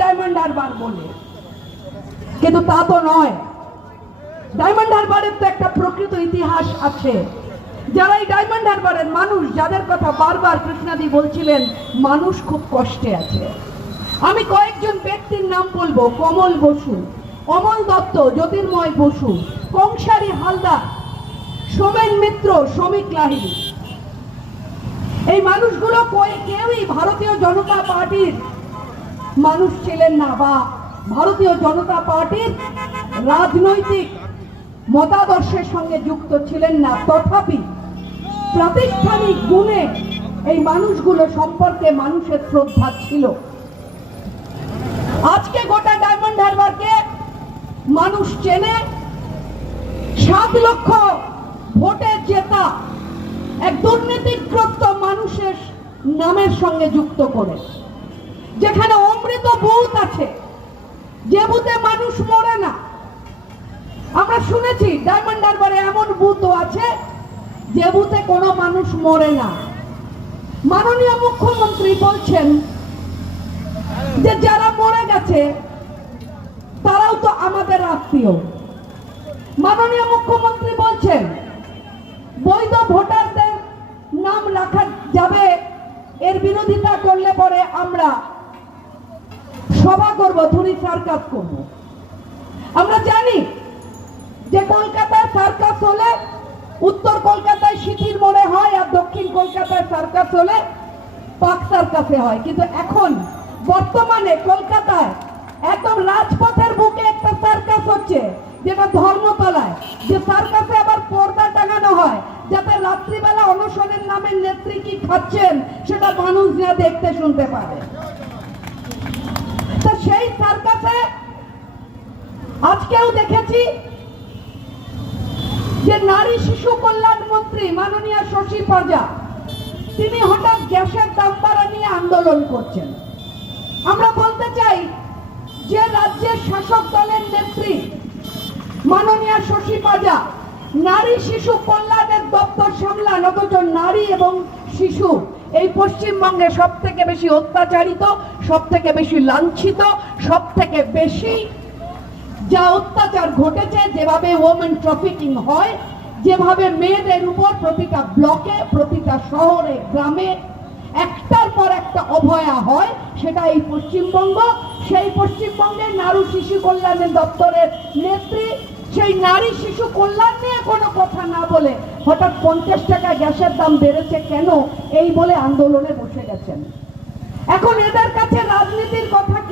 Diamond Harbour বলে, কিন্তু তা তো নয়। ডায়মন্ড হারবারের তো একটা প্রকৃত ইতিহাস আছে। যারা এই ডায়মন্ড হারবারের মানুষ, যাদের কথা বারবার কৃষ্ণাদি বলছিলেন, মানুষ খুব কষ্টে আছে। আমি কয়েকজন ব্যক্তির নাম বলবো: কমল বসু, অমল দত্ত, জ্যোতির্ময় বসু, কংসারী হালদার, সোমেন মিত্র, শ্রমিক লাহিড়ী। এই মানুষগুলো কেউই ভারতীয় জনতা পার্টির মানুষ ছিলেন না, বা ভারতীয় জনতা পার্টির রাজনৈতিক মতাদর্শের সঙ্গে যুক্ত ছিলেন না। তথাপি প্রাতিষ্ঠানিক গুণে এই মানুষগুলো সম্পর্কে মানুষের শ্রদ্ধা ছিল। আজকে গোটা ডায়মন্ড হারবারকে মানুষ চেনে 7 লক্ষ ভোটে জেতা এক দুর্নীতিগ্রস্ত মানুষের নামের সঙ্গে যুক্ত করে, যেখানে অমৃত বুথ আছে, যে বুথে মানুষ মরে না। আমরা শুনেছি ডায়মন্ড হারবারে এমন বুথও আছে যে বুথে কোনো মানুষ মরে না। মাননীয় মুখ্যমন্ত্রী বলছেন যে যারা মরে গেছে তারাও তো আমাদের আত্মীয়। মাননীয় মুখ্যমন্ত্রী বলছেন বৈধ ভোটারদের নাম রাখা যাবে, এর বিরোধিতা করলে পরে আমরা সভা করব, ধুনি সার্কাস করব। আমরা জানি যে কলকাতায় সার্কাস হলে উত্তর কলকাতায় সিটির মোড়ে হয়, আর দক্ষিণ কলকাতায় সার্কাস হলে পার্ক সার্কাসে হয়। কিন্তু এখন বর্তমানে কলকাতায় একদম রাজপথের বুকে একটা সার্কাস হচ্ছে, যেটা ধর্মতলায়, যে সার্কাসে আবার পর্দা টাঙানো হয়, যাতে রাত্রিবেলা অনশনের নামে নেত্রী কি খাচ্ছেন সেটা মানুষরা দেখতে শুনতে পারে। তো সেই সার্কাসে আজকেও দেখেছি যে নারী শিশু কল্যাণ মন্ত্রী মাননীয় শশী পাজা, তিনি হঠাৎ গ্যাসের দাম বাড়া নিয়ে আন্দোলন করছেন। আমরা বলতে চাই যে রাজ্যের শাসক দলের নেত্রী মাননীয় শশী পাজা নারী শিশু কল্যাণের দপ্তর সামলান, অথচ নারী এবং শিশু এই পশ্চিমবঙ্গে সব থেকে বেশি অত্যাচারিত, সব থেকে বেশি লাঞ্ছিত, সব থেকে বেশি যা অত্যাচার ঘটেছে, যেভাবে ওমেন ট্রাফিকিং হয়, যেভাবে মেয়েদের উপর প্রতিটা ব্লকে, প্রতিটা শহরে, গ্রামে একটার পর একটা অভয়া হয়, সেটা এই পশ্চিমবঙ্গ। সেই পশ্চিমবঙ্গের নারী শিশু কল্যাণের দপ্তরের নেত্রী সেই নারী শিশু কল্যাণ নিয়ে কোনো কথা না বলে হঠাৎ 50 টাকা গ্যাসের দাম বেড়েছে কেন এই বলে আন্দোলনে বসে গেছেন। এখন এদের কাছে রাজনীতির কথা